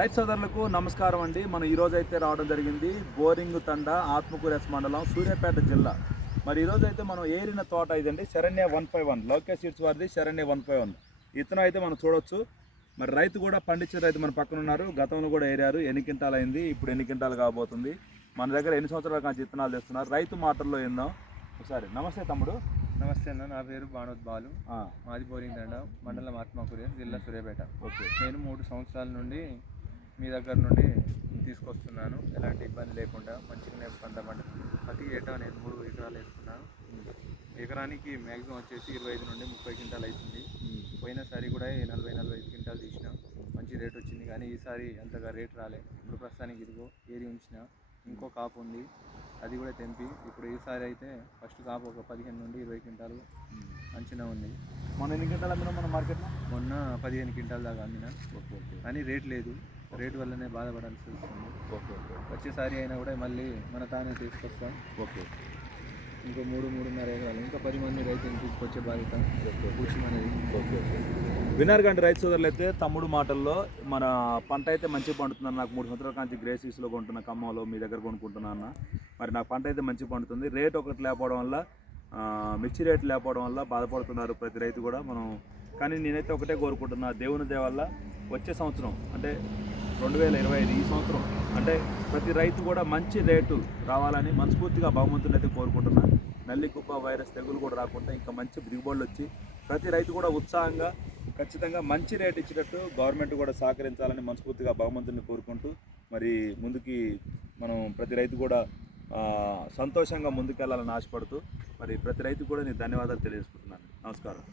రైతు సోదరులకు నమస్కారం అండి. మనం ఈరోజు అయితే రావడం జరిగింది బోరింగ్ తండ ఆత్మకూరు ఎస్ మండలం సూర్యాపేట జిల్లా. మరి ఈరోజు అయితే మనం ఏరిన తోట ఇదండి శరణ్య 151 లోకేష్ సీడ్స్ వారిది శరణ్య 151 ఇతను అయితే మనం చూడొచ్చు. మరి రైతు కూడా పండించిన రైతు మన పక్కన ఉన్నారు. గతంలో కూడా ఏరారు. ఎన్ని క్వింటాలు అయింది, ఇప్పుడు ఎన్ని క్వింటాలు కాబోతుంది, మన దగ్గర ఎన్ని సంవత్సరాల నుంచి విత్తనాలు తెస్తున్నారు, రైతు మాటల్లో ఏందాం ఒకసారి. నమస్తే తమ్ముడు. నమస్తే అన్న, నా పేరు బానోత్ బాలు. మాది బోరింగ్ తండ, మండలం ఆత్మకూరు, జిల్లా సూర్యాపేట. ఓకే. నేను 3 సంవత్సరాల నుండి మీ దగ్గర నుండి తీసుకొస్తున్నాను. ఎలాంటి ఇబ్బంది లేకుండా మంచిగానే పంట ప్రతి ఏటా నేను 3 ఎకరాలు వేస్తున్నాను. ఎకరానికి మ్యాక్సిమం వచ్చేసి 25 నుండి 30 క్వింటాలు అవుతుంది. పోయినసారి కూడా 40-45 క్వింటాలు తీసిన మంచి రేట్ వచ్చింది. కానీ ఈసారి అంతగా రేట్ రాలే. ఇప్పుడు ప్రస్తుతానికి ఇదిగో ఏరి ఉంచిన, ఇంకో కాపు ఉంది, అది కూడా తెంపి ఇప్పుడు ఈసారి అయితే ఫస్ట్ కాపు ఒక 15 నుండి 20 క్వింటాలు అంచనా ఉంది. మొన్న ఎన్ని క్వింటాలు అమ్మినా మన మార్కెట్లో? మొన్న 15 క్వింటాల దాకా అమ్మిన. Okay okay. కానీ రేట్ లేదు. రేటు వల్లనే బాధపడాల్సి వస్తుంది. Okay okay. వచ్చేసారి అయినా కూడా మళ్ళీ మన తానే తీసుకొస్తాం. ఓకే. ఇంకో 3-3.5 ఎకరాలు ఇంకా 10 మంది రైతులను తీసుకొచ్చే బాధ్యత కూర్చున్నది. Okay okay. వినర్ గంట రైతు సోదరులు అయితే తమ్ముడు మాటల్లో మన పంట అయితే మంచిగా పండుతుంది. నాకు 3 సంవత్సరాల నుంచి గ్రేసీస్లో కొంటున్న ఖమ్మంలో మీ దగ్గర కొనుక్కుంటున్నా అన్న. మరి నాకు పంట అయితే మంచిగా పండుతుంది. రేట్ ఒకటి లేకపోవడం వల్ల, మిర్చి రేట్ లేకపోవడం వల్ల బాధపడుతున్నారు ప్రతి రైతు కూడా. మనం కానీ నేనైతే ఒకటే కోరుకుంటున్నా, దేవుని దయ వల్ల వచ్చే సంవత్సరం అంటే 2025 ఈ సంవత్సరం అంటే ప్రతి రైతు కూడా మంచి రేటు రావాలని మనస్ఫూర్తిగా భగవంతుని అయితే కోరుకుంటున్నా. నల్లి కుప్ప వైరస్ తెగులు కూడా రాకుండా ఇంకా మంచి దిగుబడులు వచ్చి ప్రతి రైతు కూడా ఉత్సాహంగా ఖచ్చితంగా మంచి రేటు ఇచ్చినట్టు గవర్నమెంట్ కూడా సహకరించాలని మనస్ఫూర్తిగా భగవంతుని కోరుకుంటూ మరి ముందుకి మనం ప్రతి రైతు కూడా సంతోషంగా ముందుకెళ్ళాలని ఆశపడుతూ మరి ప్రతి రైతు కూడా నేను ధన్యవాదాలు తెలియజేసుకుంటున్నాను. నమస్కారం.